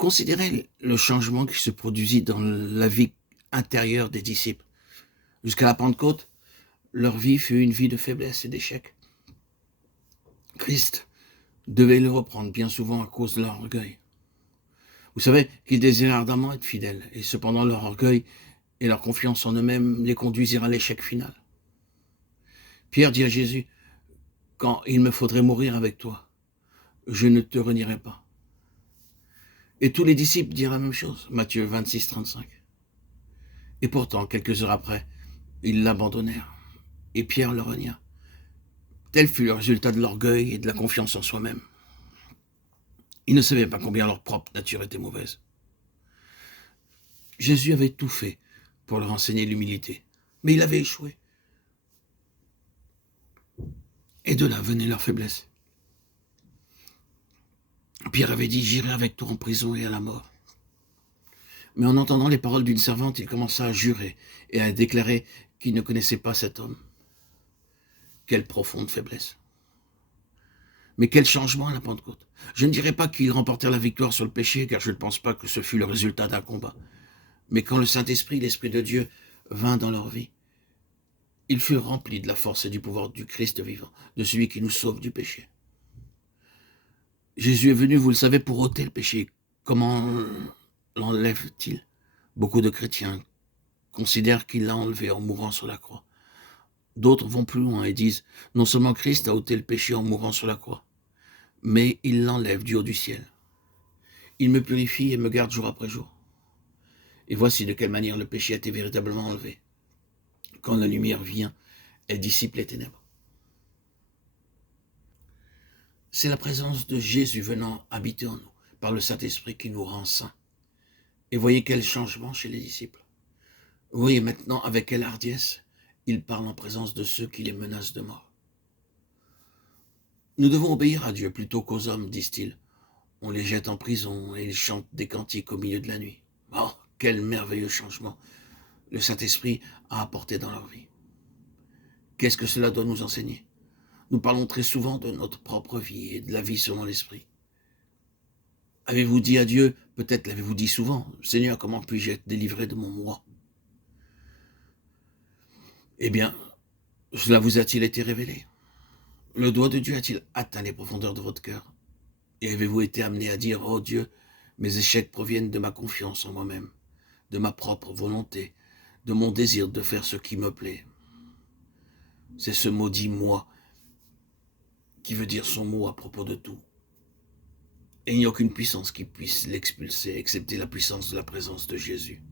Considérez le changement qui se produisit dans la vie intérieure des disciples. Jusqu'à la Pentecôte, leur vie fut une vie de faiblesse et d'échec. Christ devait le reprendre bien souvent à cause de leur orgueil. Vous savez qu'ils désiraient ardemment être fidèles, et cependant leur orgueil et leur confiance en eux-mêmes les conduisirent à l'échec final. Pierre dit à Jésus, « Quand il me faudrait mourir avec toi, je ne te renierai pas. » Et tous les disciples dirent la même chose, Matthieu 26, 35. Et pourtant, quelques heures après, ils l'abandonnèrent, et Pierre le renia. Tel fut le résultat de l'orgueil et de la confiance en soi-même. Ils ne savaient pas combien leur propre nature était mauvaise. Jésus avait tout fait pour leur enseigner l'humilité, mais il avait échoué. Et de là venait leur faiblesse. Pierre avait dit, « J'irai avec toi en prison et à la mort. » Mais en entendant les paroles d'une servante, il commença à jurer et à déclarer qu'il ne connaissait pas cet homme. Quelle profonde faiblesse. Mais quel changement à la Pentecôte. Je ne dirais pas qu'ils remportèrent la victoire sur le péché, car je ne pense pas que ce fut le résultat d'un combat. Mais quand le Saint-Esprit, l'Esprit de Dieu, vint dans leur vie, ils furent remplis de la force et du pouvoir du Christ vivant, de celui qui nous sauve du péché. Jésus est venu, vous le savez, pour ôter le péché. Comment l'enlève-t-il? Beaucoup de chrétiens considèrent qu'il l'a enlevé en mourant sur la croix. D'autres vont plus loin et disent, non seulement Christ a ôté le péché en mourant sur la croix, mais il l'enlève du haut du ciel. Il me purifie et me garde jour après jour. Et voici de quelle manière le péché a été véritablement enlevé. Quand la lumière vient, elle dissipe les ténèbres. C'est la présence de Jésus venant habiter en nous, par le Saint-Esprit qui nous rend saints. Et voyez quel changement chez les disciples. Vous voyez maintenant avec quelle hardiesse ils parlent en présence de ceux qui les menacent de mort. Nous devons obéir à Dieu plutôt qu'aux hommes, disent-ils. On les jette en prison et ils chantent des cantiques au milieu de la nuit. Oh, quel merveilleux changement le Saint-Esprit a apporté dans leur vie. Qu'est-ce que cela doit nous enseigner? Nous parlons très souvent de notre propre vie et de la vie selon l'Esprit. Avez-vous dit à Dieu, peut-être l'avez-vous dit souvent, « Seigneur, comment puis-je être délivré de mon moi ?» Eh bien, cela vous a-t-il été révélé? Le doigt de Dieu a-t-il atteint les profondeurs de votre cœur? Et avez-vous été amené à dire, « Oh Dieu, mes échecs proviennent de ma confiance en moi-même, de ma propre volonté, de mon désir de faire ce qui me plaît. » C'est ce maudit « moi » qui veut dire son mot à propos de tout. Et il n'y a aucune puissance qui puisse l'expulser, excepté la puissance de la présence de Jésus.